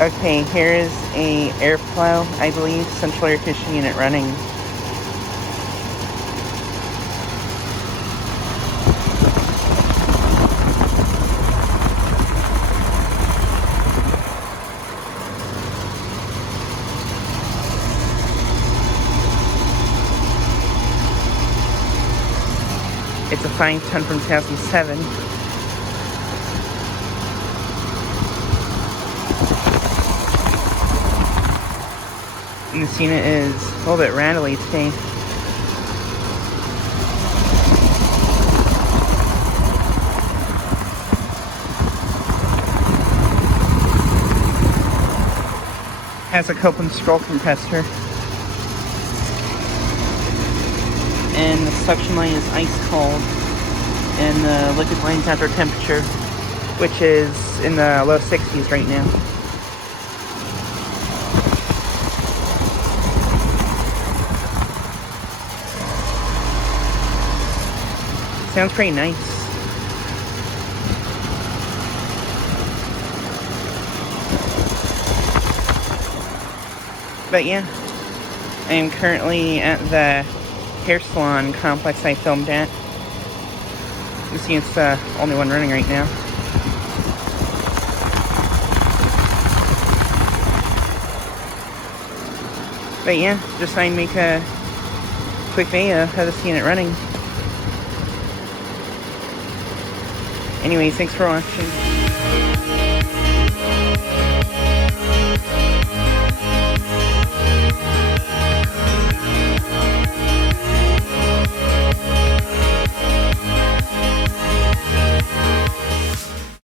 Okay, here is a Aire-Flo, I believe, central air conditioning unit running. It's a 5-ton from 2007. And this unit is a little bit rattly today. Has a Copeland scroll compressor. And the suction line is ice cold. And the liquid line's outdoor temperature, which is in the low 60s right now. Sounds pretty nice. But yeah, I am currently at the hair salon complex I filmed at. This unit's the only one running right now. But yeah, just thought I'd make a quick video of this unit running. Anyways, thanks for watching.